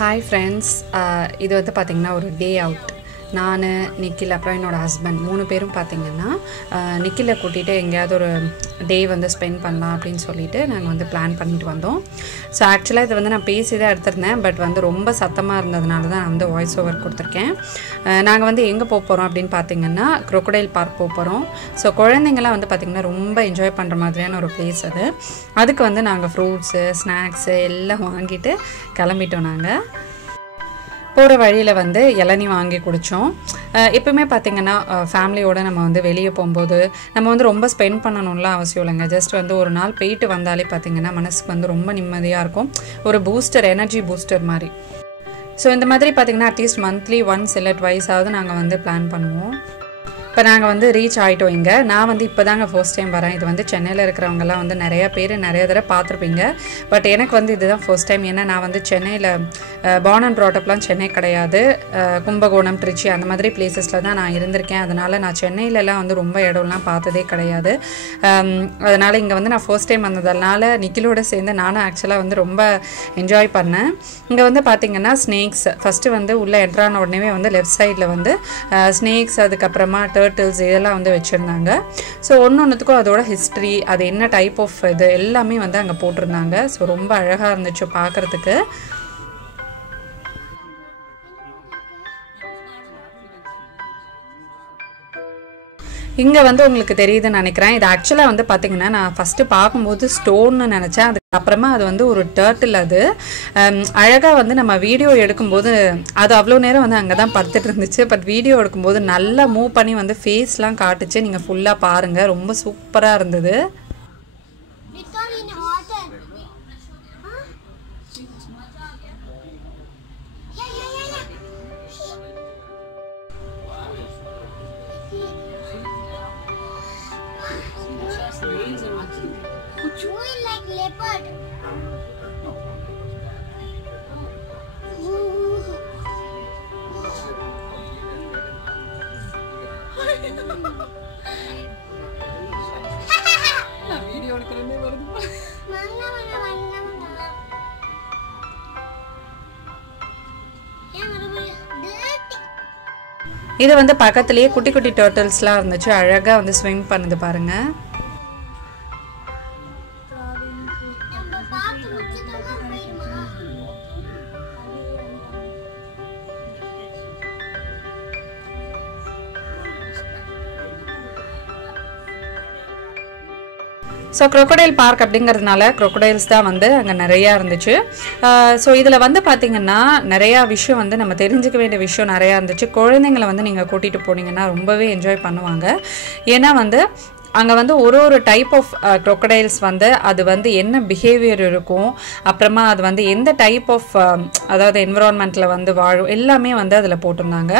Hi friends, இது வந்து பார்த்திங்கன்னா ஒரு டே அவுட். நான் நிக்கில் அப்புறம் என்னோடய ஹஸ்பண்ட் 3 பேரும் பார்த்திங்கன்னா நிக்கிலை கூட்டிகிட்டு எங்கேயாவது ஒரு டே வந்து ஸ்பெண்ட் பண்ணலாம் அப்படின்னு சொல்லிட்டு நாங்கள் வந்து பிளான் பண்ணிட்டு வந்தோம். ஸோ ஆக்சுவலாக இது வந்து நான் பேசி தான் எடுத்திருந்தேன், பட் வந்து ரொம்ப சத்தமாக இருந்ததுனால தான் நான் வந்து வாய்ஸ் ஓவர் கொடுத்துருக்கேன். நாங்கள் வந்து எங்கே போக போகிறோம் அப்படின்னு பார்த்திங்கன்னா க்ரொக்கடைல் பார்க் போக போகிறோம். ஸோ குழந்தைங்களாம் வந்து பார்த்திங்கன்னா ரொம்ப என்ஜாய் பண்ணுற மாதிரியான ஒரு பிளேஸ் அது. அதுக்கு வந்து நாங்கள் ஃப்ரூட்ஸு ஸ்நாக்ஸு எல்லாம் வாங்கிட்டு கிளம்பிட்டோம். நாங்கள் போகிற வழியில் வந்து இளநீ வாங்கி குடித்தோம். எப்பவுமே பார்த்திங்கன்னா ஃபேமிலியோடு நம்ம வந்து வெளியே போகும்போது நம்ம வந்து ரொம்ப ஸ்பெண்ட் பண்ணணும்லாம் அவசியம் இல்லைங்க. ஜஸ்ட் வந்து ஒரு நாள் போயிட்டு வந்தாலே பார்த்திங்கன்னா மனசுக்கு வந்து ரொம்ப நிம்மதியாக இருக்கும். ஒரு பூஸ்டர், எனர்ஜி பூஸ்டர் மாதிரி. ஸோ இந்த மாதிரி பார்த்திங்கன்னா அட்லீஸ்ட் மந்த்லி ஒன்ஸ் இல்லை ட்வைஸாவது நாங்கள் வந்து பிளான் பண்ணுவோம். இப்போ நாங்கள் வந்து ரீச் ஆகிட்டோம். இங்கே நான் வந்து இப்போ தாங்க ஃபர்ஸ்ட் டைம் வரேன். இது வந்து சென்னையில் இருக்கிறவங்கலாம் வந்து நிறைய பேர் நிறைய தடவை பார்த்துருப்பீங்க. பட் எனக்கு வந்து இதுதான் ஃபர்ஸ்ட் டைம். ஏன்னா நான் வந்து சென்னையில் பார்ன் அண்ட் ப்ராட்டப்லாம் சென்னை கிடையாது. கும்பகோணம், திருச்சி அந்த மாதிரி பிளேசஸில் தான் நான் இருந்திருக்கேன். அதனால் நான் சென்னையிலலாம் வந்து ரொம்ப இடம்லாம் பார்த்ததே கிடையாது. அதனால் இங்கே வந்து நான் ஃபர்ஸ்ட் டைம் வந்ததுனால நிக்கிலோடு சேர்ந்து நானும் ஆக்சுவலாக வந்து ரொம்ப என்ஜாய் பண்ணேன். இங்கே வந்து பார்த்திங்கன்னா ஸ்னேக்ஸ் ஃபஸ்ட்டு வந்து உள்ளே என்ட்ரான உடனே வந்து லெஃப்ட் சைடில் வந்து ஸ்னேக்ஸ், அதுக்கப்புறமா டர்ட்டில்ஸ் இதெல்லாம் வந்து வச்சுருந்தாங்க. ஸோ ஒன்றுத்துக்கும் அதோட ஹிஸ்ட்ரி, அது என்ன டைப் ஆஃப் இது எல்லாமே வந்து அங்கே போட்டிருந்தாங்க. ஸோ ரொம்ப அழகாக இருந்துச்சு பார்க்குறதுக்கு. இங்கே வந்து உங்களுக்கு தெரியுதுன்னு நினைக்கிறேன். இது ஆக்சுவலாக வந்து பார்த்திங்கன்னா நான் ஃபஸ்ட்டு பார்க்கும்போது ஸ்டோன்னு நினச்சேன். அதுக்கப்புறமா அது வந்து ஒரு டர்ட்டில். அது அழகாக வந்து நம்ம வீடியோ எடுக்கும்போது அது அவ்வளோ நேரம் வந்து அங்கே தான் படுத்துட்டு இருந்துச்சு. பட் வீடியோ எடுக்கும்போது நல்லா மூவ் பண்ணி வந்து ஃபேஸ்லாம் காட்டுச்சு. நீங்கள் ஃபுல்லாக பாருங்கள், ரொம்ப சூப்பராக இருந்தது. Like leopard. வீடியோ எடுக்கிறதே வருது. இது வந்து பக்கத்துலேயே குட்டி குட்டி டர்ட்டில்ஸ்லாம் இருந்துச்சு. அழகாக வந்து ஸ்விம் பண்ணுது பாருங்கள். ஸோ க்ரொக்கடைல் பார்க் அப்படிங்கிறதுனால க்ரொக்கடைல்ஸ் தான் வந்து அங்கே நிறையா இருந்துச்சு. ஸோ இதில் வந்து பார்த்திங்கன்னா நிறையா விஷயம் வந்து நம்ம தெரிஞ்சுக்க வேண்டிய விஷயம் நிறையா இருந்துச்சு. குழந்தைங்களை வந்து நீங்கள் கூட்டிகிட்டு போனீங்கன்னா ரொம்பவே என்ஜாய் பண்ணுவாங்க. ஏன்னா வந்து அங்கே வந்து ஒரு டைப் ஆஃப் க்ரொக்கடைல்ஸ் வந்து அது வந்து என்ன பிஹேவியர் இருக்கும், அப்புறமா அது வந்து எந்த டைப் ஆஃப் அதாவது என்விரான்மெண்ட்டில் வந்து வாழும் எல்லாமே வந்து அதில் போட்டிருந்தாங்க.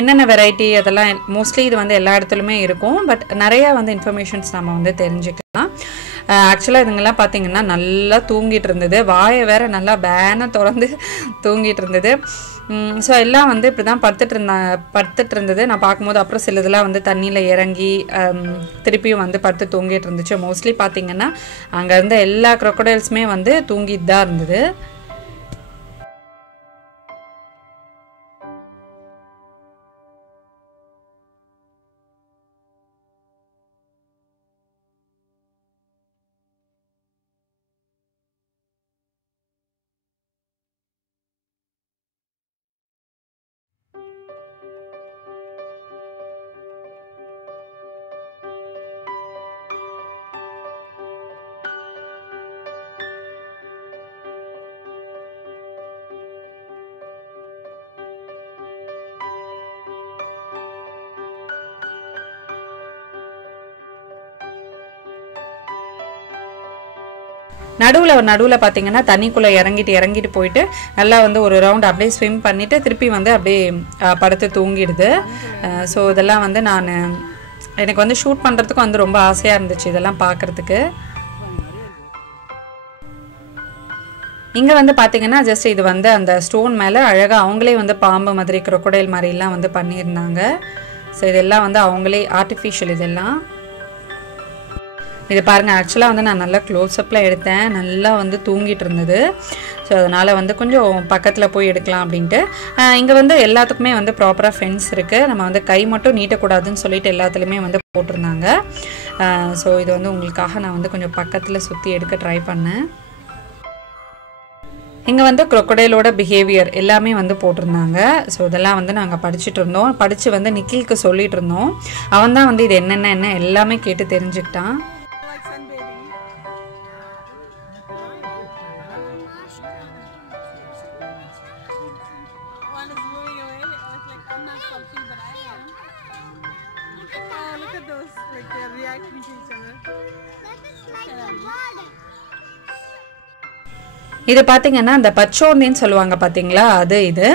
என்னென்ன வெரைட்டி அதெல்லாம் மோஸ்ட்லி இது வந்து எல்லா இடத்துலையுமே இருக்கும். பட் நிறையா வந்து இன்ஃபர்மேஷன்ஸ் நம்ம வந்து தெரிஞ்சுக்கலாம். ஆக்சுவலாக இதுங்கெல்லாம் பார்த்திங்கன்னா நல்லா தூங்கிட்டு இருந்தது. வாயை வேற நல்லா பேனை திறந்து தூங்கிட்டு இருந்தது. ஸோ எல்லாம் வந்து இப்படி தான் படுத்துட்டு இருந்தது. நான் பார்க்கும்போது அப்புறம் சிலதெல்லாம் வந்து தண்ணியில் இறங்கி திருப்பியும் வந்து படுத்து தூங்கிட்டு இருந்துச்சு. மோஸ்ட்லி பார்த்திங்கன்னா அங்கே இருந்த எல்லா க்ரொக்கடைல்ஸுமே வந்து தூங்கிட்டு தான் இருந்தது. நடுவில் பார்த்திங்கன்னா தண்ணிக்குள்ளே இறங்கிட்டு போயிட்டு நல்லா வந்து ஒரு ரவுண்ட் அப்படியே ஸ்விம் பண்ணிவிட்டு திருப்பி வந்து அப்படியே படுத்து தூங்கிடுது. ஸோ இதெல்லாம் வந்து எனக்கு வந்து ஷூட் பண்ணுறதுக்கு வந்து ரொம்ப ஆசையாக இருந்துச்சு இதெல்லாம் பார்க்குறதுக்கு. இங்கே வந்து பார்த்திங்கன்னா ஜஸ்ட் இது வந்து அந்த ஸ்டோன் மேலே அழகாக அவங்களே வந்து பாம்பு மாதிரி க்ரொக்கடைல் மாதிரிலாம் வந்து பண்ணியிருந்தாங்க. ஸோ இதெல்லாம் வந்து அவங்களே ஆர்டிஃபிஷியல். இதெல்லாம் இது பாருங்கள், ஆக்சுவலாக வந்து நான் நல்லா க்ளோஸ்அப்பில் எடுத்தேன். நல்லா வந்து தூங்கிட்டு இருந்தது. ஸோ அதனால் வந்து கொஞ்சம் பக்கத்தில் போய் எடுக்கலாம் அப்படின்ட்டு. இங்கே வந்து எல்லாத்துக்குமே வந்து ப்ராப்பராக ஃபென்ஸ் இருக்குது. நம்ம வந்து கை மட்டும் நீட்டக்கூடாதுன்னு சொல்லிட்டு எல்லாத்துலேயுமே வந்து போட்டிருந்தாங்க. ஸோ இது வந்து உங்களுக்காக நான் வந்து கொஞ்சம் பக்கத்தில் சுற்றி எடுக்க ட்ரை பண்ணேன். இங்கே வந்து crocodileோட பிஹேவியர் எல்லாமே வந்து போட்டிருந்தாங்க. ஸோ இதெல்லாம் வந்து நாங்கள் படிச்சுட்டு இருந்தோம். படித்து வந்து நிக்கிலுக்கு சொல்லிட்டு இருந்தோம். அவன் தான் வந்து இது என்ன எல்லாமே கேட்டு தெரிஞ்சுக்கிட்டான். இது பார்த்தீங்கன்னா அந்த பச்சோந்தின்னு சொல்லுவாங்க பார்த்தீங்களா, அது இது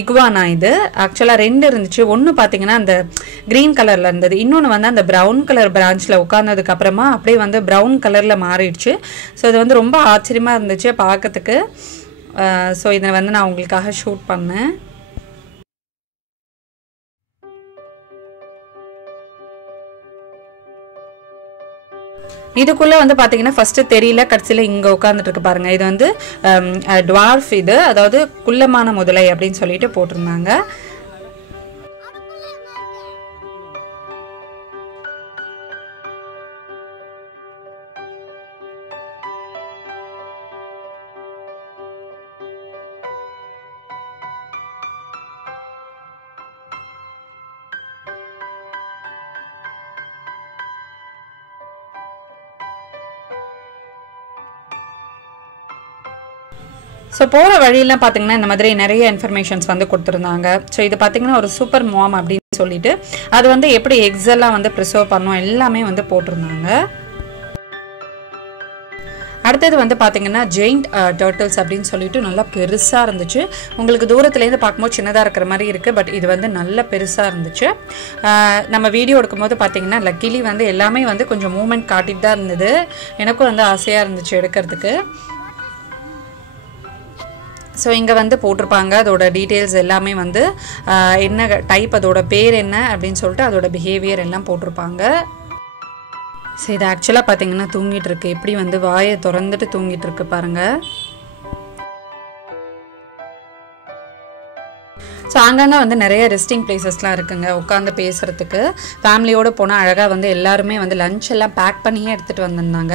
இக்வானா. இது ஆக்சுவலாக 2 இருந்துச்சு. ஒன்று பார்த்தீங்கன்னா அந்த க்ரீன் கலரில் இருந்தது, இன்னொன்று வந்து அந்த ப்ரௌன் கலர் பிரான்ச்சில் உட்கார்ந்ததுக்கு அப்புறமா அப்படியே வந்து ப்ரௌன் கலரில் மாறிடுச்சு. ஸோ இது வந்து ரொம்ப ஆச்சரியமாக இருந்துச்சு பார்க்கறதுக்கு. ஸோ இதை வந்து நான் உங்களுக்காக ஷூட் பண்ணேன். இதுக்குள்ளே வந்து பார்த்தீங்கன்னா ஃபஸ்ட்டு தெரியல, கடைசியில் இங்கே உட்காந்துட்டு இருக்கு பாருங்கள். இது வந்து டுவார்ஃப், இது அதாவது குள்ளமான முதலை அப்படின்னு சொல்லிட்டு போட்டிருந்தாங்க. ஸோ போகிற வழியெல்லாம் பார்த்தீங்கன்னா இந்த மாதிரி நிறைய இன்ஃபர்மேஷன்ஸ் வந்து கொடுத்துருந்தாங்க. ஸோ இது பார்த்தீங்கன்னா ஒரு சூப்பர் மாம் அப்படின்னு சொல்லிட்டு அது வந்து எப்படி எக்ஸ் எல்லாம் வந்து ப்ரிசர்வ் பண்ணோம் எல்லாமே வந்து போட்டிருந்தாங்க. அடுத்தது வந்து பார்த்தீங்கன்னா ஜெயிண்ட் டர்ட்டில்ஸ் அப்படின்னு சொல்லிட்டு நல்லா பெருசாக இருந்துச்சு. உங்களுக்கு தூரத்துலேருந்து பார்க்கும்போது சின்னதாக இருக்கிற மாதிரி இருக்குது, பட் இது வந்து நல்ல பெருசாக இருந்துச்சு. நம்ம வீடியோ எடுக்கும்போது பார்த்தீங்கன்னா லக்கிலி வந்து எல்லாமே வந்து கொஞ்சம் மூமெண்ட் காட்டிட்டு தான் இருந்தது. எனக்கும் வந்து ஆசையாக இருந்துச்சு எடுக்கிறதுக்கு. ஸோ இங்கே வந்து போட்டிருப்பாங்க அதோட டீட்டெயில்ஸ் எல்லாமே வந்து என்ன டைப், அதோட பேர் என்ன அப்படின்னு சொல்லிட்டு அதோட பிஹேவியர் எல்லாம் போட்டிருப்பாங்க. ஸோ இது ஆக்சுவலாக பார்த்தீங்கன்னா தூங்கிட்டு இருக்கு. எப்படி வந்து வாயை திறந்துட்டு தூங்கிட்டு இருக்கு பாருங்கள். ஸோ அங்கங்கே வந்து நிறைய ரெஸ்டிங் பிளேசஸ்லாம் இருக்குங்க உட்காந்து பேசுகிறதுக்கு. ஃபேமிலியோடு போனால் அழகாக வந்து எல்லாருமே வந்து லஞ்ச் எல்லாம் பேக் பண்ணியே எடுத்துகிட்டு வந்திருந்தாங்க.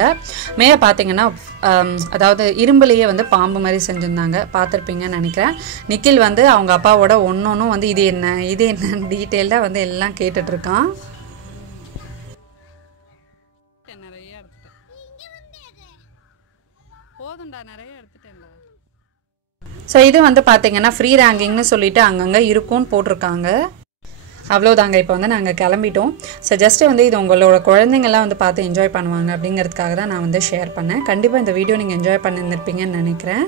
மேலே பார்த்தீங்கன்னா அதாவது இரும்புலேயே வந்து பாம்பு மாதிரி செஞ்சுருந்தாங்க, பார்த்துருப்பீங்கன்னு நினைக்கிறேன். நிக்கில் வந்து அவங்க அப்பாவோட ஒன்றும் வந்து இது என்ன டீட்டெயிலாக வந்து எல்லாம் கேட்டுட்ருக்கான். நிறைய போதும்டா, நிறைய எடுத்துட்டேன்டா. ஸோ இது வந்து பார்த்தீங்கன்னா ஃப்ரீ ரேங்கிங்னு சொல்லிட்டு அங்கங்கே இருக்கும்னு போட்டிருக்காங்க. அவ்வளோதாங்க. இப்போ வந்து நாங்கள் கிளம்பிட்டோம். ஸோ ஜஸ்ட்டு வந்து இது உங்களோட குழந்தைங்கள்லாம் வந்து பார்த்து என்ஜாய் பண்ணுவாங்க அப்படிங்கிறதுக்காக தான் நான் வந்து ஷேர் பண்ணேன். கண்டிப்பாக இந்த வீடியோ நீங்கள் என்ஜாய் பண்ணியிருந்திருப்பீங்கன்னு நினைக்கிறேன்.